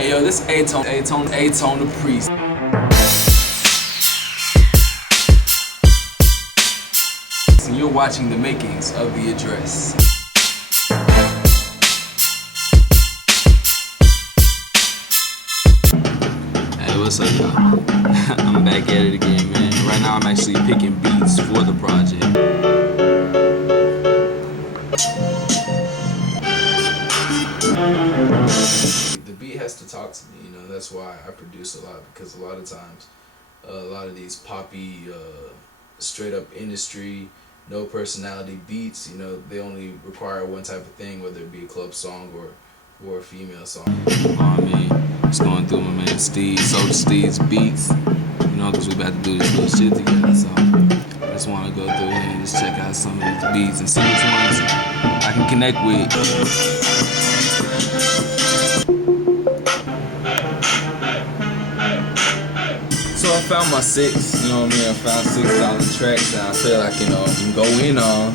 Hey yo, this A.Tone, A.Tone the Priest. And you're watching the makings of The Address. Hey, what's up, y'all? I'm back at it again, man. Right now I'm actually picking beats for the project. The beat has to talk to me, you know. That's why I produce a lot, because a lot of times, a lot of these poppy, straight up industry, no personality beats, you know, they only require one type of thing, whether it be a club song or a female song. I mean, just going through my man Steve, Soulja Steve's beats, you know, because we about to do this little shit together. So I just want to go through here and just check out some of these beats and see which ones I can connect with. So I found my six, you know what I mean? I found 6 solid tracks that I feel like, you know, I can go in on.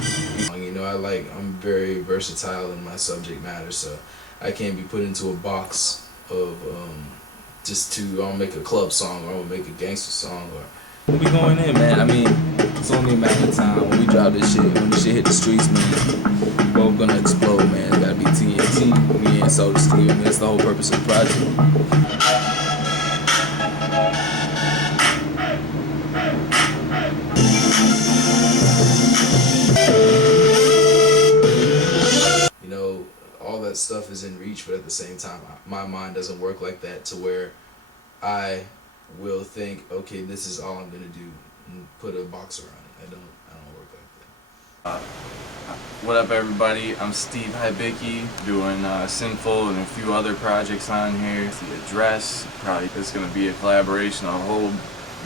You know, I'm very versatile in my subject matter, so I can't be put into a box of just to, I'll make a club song or I'll make a gangster song or... We'll be going in, man. I mean, it's only a matter of time when we drop this shit. When this shit hit the streets, man, we're both gonna explode, man. It's gotta be TNT, me and Soulja Steve. I mean, that's the whole purpose of the project. All that stuff is in reach, but at the same time, my mind doesn't work like that to where I will think, okay, this is all I'm gonna do, and put a box around it. I don't work like that. What up, everybody? I'm Steve Hibicki, doing Sinful and a few other projects on here. The Address, probably it's gonna be a collaboration of a whole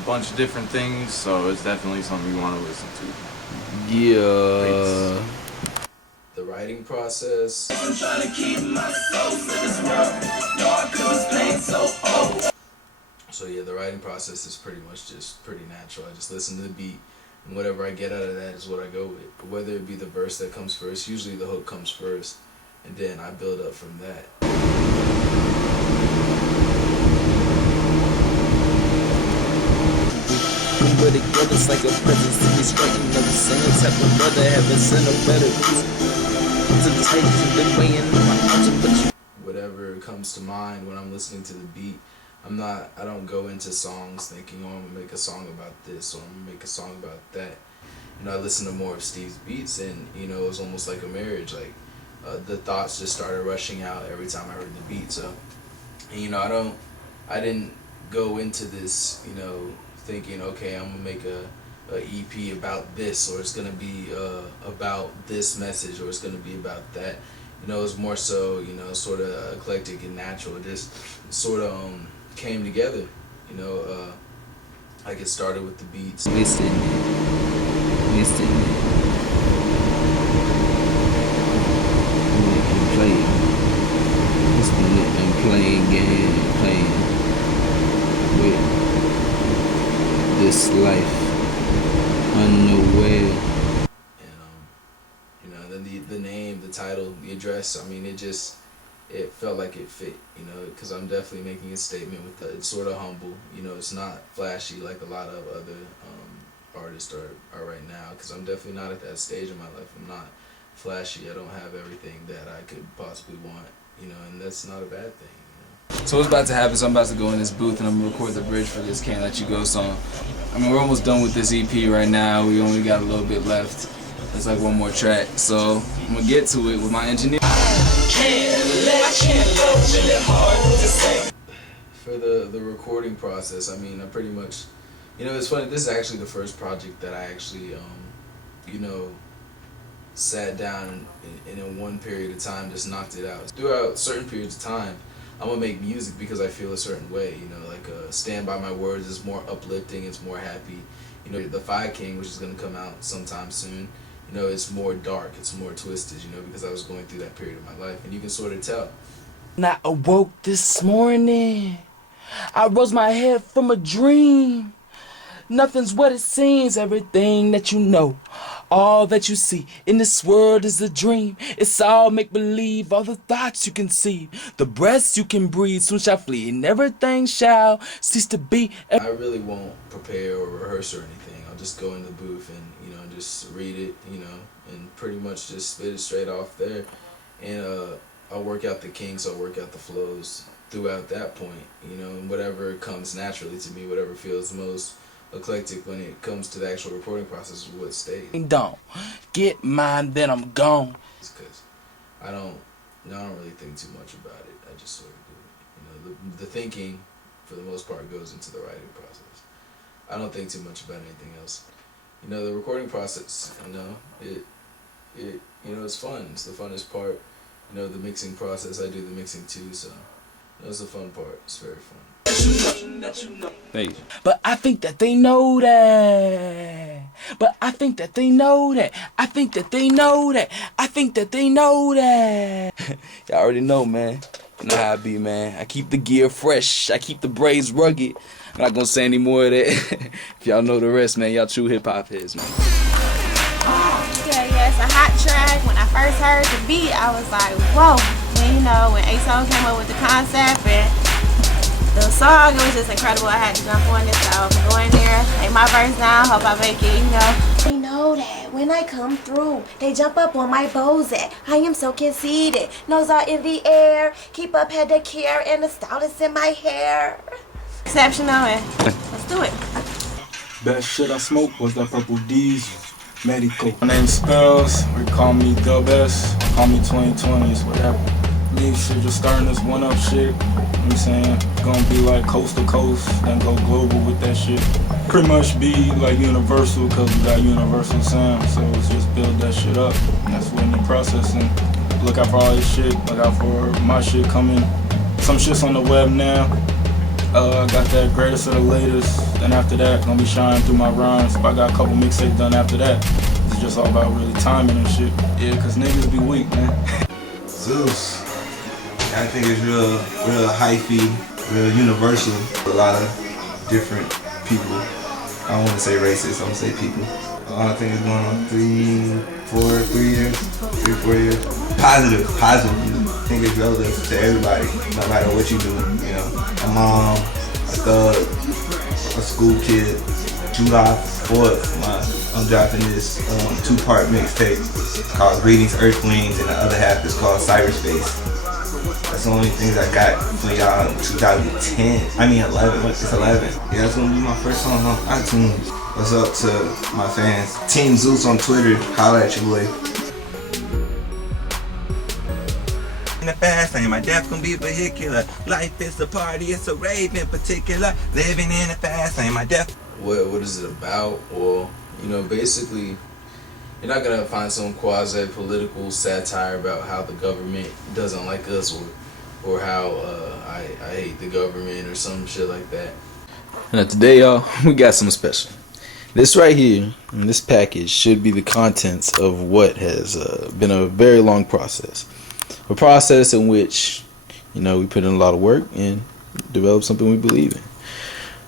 bunch of different things, so it's definitely something you want to listen to. Yeah. The writing process. I'm trying to keep my soul in this world. So yeah, the writing process is pretty much just pretty natural. I just listen to the beat, and whatever I get out of that is what I go with. But whether it be the verse that comes first, usually the hook comes first, and then I build up from that. But it goes like a presence to be straight and never seen a type of brother haven't seen a better Whatever comes to mind when I'm listening to the beat, I don't go into songs thinking, oh, I'm gonna make a song about this or I'm gonna make a song about that. You know, I listen to more of Steve's beats, and you know, it was almost like a marriage. Like the thoughts just started rushing out every time I heard the beat. So, and, you know, I didn't go into this, you know, thinking, okay, I'm gonna make a EP about this, or it's gonna be about this message, or it's gonna be about that. You know, it's more so, you know, sort of eclectic and natural. It just sort of came together. You know, I get started with the beats. Listen. Play. Listen and playing game, playing with this life. Unaware. And you know, then the name, the title, the address, I mean, it felt like it fit, you know, because I'm definitely making a statement with that. It's sort of humble, you know, it's not flashy like a lot of other artists are right now, because I'm definitely not at that stage in my life. I'm not flashy. I don't have everything that I could possibly want, you know, and that's not a bad thing. So what's about to happen is I'm about to go in this booth and I'm going to record the bridge for this Can't Let You Go song. I mean, we're almost done with this EP right now. We only got a little bit left. There's like one more track. So I'm going to get to it with my engineer. For the recording process, I mean, I pretty much, you know, it's funny, this is actually the first project that I actually, you know, sat down and in one period of time just knocked it out. Throughout certain periods of time, I'm gonna make music because I feel a certain way, you know, like Stand By My Words is more uplifting, it's more happy. You know, The Fire King, which is gonna come out sometime soon, you know, it's more dark, it's more twisted, you know, because I was going through that period of my life, and you can sort of tell. When I awoke this morning, I rose my head from a dream. Nothing's what it seems, everything that you know All that you see in this world is a dream. It's all make-believe, all the thoughts you conceive. The breaths you can breathe soon shall flee, and everything shall cease to be. I really won't prepare or rehearse or anything. I'll just go in the booth and, just read it, and pretty much just spit it straight off there. And I'll work out the kinks, I'll work out the flows throughout that point, and whatever comes naturally to me, whatever feels most eclectic when it comes to the actual recording process is what stays. Don't get mine, then I'm gone. Because I don't really think too much about it. I just sort of do it. The thinking, for the most part, goes into the writing process. I don't think too much about anything else. The recording process, it's fun. It's the funnest part. The mixing process, I do the mixing too, so that's the fun part. It's very fun. Hey. But I think that they know that. But I think that they know that. I think that they know that. I think that they know that. Y'all already know, man. You know how I be, man. I keep the gear fresh. I keep the braids rugged. I'm not gonna say any more of that. If y'all know the rest, man, y'all true hip-hop heads, man. Yeah, it's a hot track. When I first heard the beat, I was like, whoa. And when A.Tone came up with the concept and the song, it was just incredible. I had to jump on it, so go in there, make my verse now, hope I make it, They know that when I come through, they jump up on my Bozak. I am so conceited, nose out in the air, keep up head to care, and the stylist in my hair. Exceptional, and let's do it. Best shit I smoked was that purple diesel. Medical. My name's Spells, or call me Dub S, call me 2020, it's whatever. Me shit, just starting this one up shit, you know what I'm saying? Gonna be like coast to coast, then go global with that shit. Pretty much be like universal, cause we got universal sound, so let's just build that shit up. That's what we processing. Look out for all this shit, look out for my shit coming. Some shit's on the web now. I got that greatest of the latest, then after that, gonna be shining through my rhymes. I got a couple mixtapes done after that. It's just all about really timing and shit. Yeah, cause niggas be weak, man. Zeus, I think it's real hyphy, real universal. A lot of different people. I don't want to say racist, I'm gonna say people. I think it's going on 3, 4 years. Positive. I think it's relevant to everybody, no matter what you do. A mom, a thug, a school kid. July 4th, I'm dropping this 2-part mixtape called Greetings Earthlings, and the other half is called Cyberspace. That's the only things I got for y'all in 11. It's 11. Yeah, that's gonna be my first song on iTunes. What's up to my fans? Team Zeus on Twitter, holla at your boy. In the fast lane, my death gonna be vehicular. Life is a party, it's a rave in particular. Living in the fast lane, my death. What is it about? Well, basically, you're not gonna find some quasi-political satire about how the government doesn't like us, or how I hate the government or some shit like that. Now today, y'all, we got something special. This right here, in this package, should be the contents of what has been a very long process. A process in which, we put in a lot of work and develop something we believe in.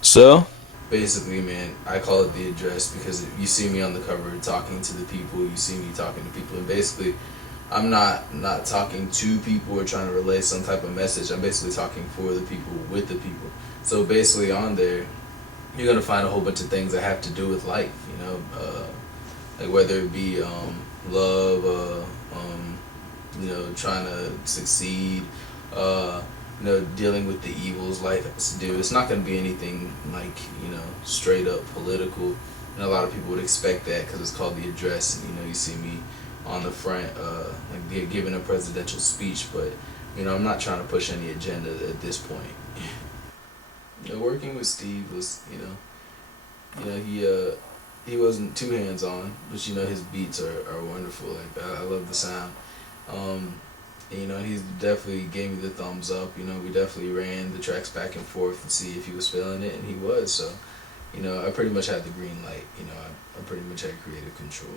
So, basically, man, I call it the address because you see me on the cover talking to the people, you see me talking to people, and basically, I'm not talking to people or trying to relay some type of message. I'm basically talking for the people, with the people. So basically on there, you're going to find a whole bunch of things that have to do with life, like whether it be love, trying to succeed, dealing with the evils life has to do. It's not going to be anything like, straight up political. And a lot of people would expect that because it's called the address. And, you see me on the front, like giving a presidential speech. But, I'm not trying to push any agenda at this point. Working with Steve was, he wasn't too hands-on, but, his beats are wonderful. Like, I love the sound. And, he definitely gave me the thumbs up. We definitely ran the tracks back and forth to see if he was feeling it, and he was. So, I pretty much had the green light. I pretty much had creative control.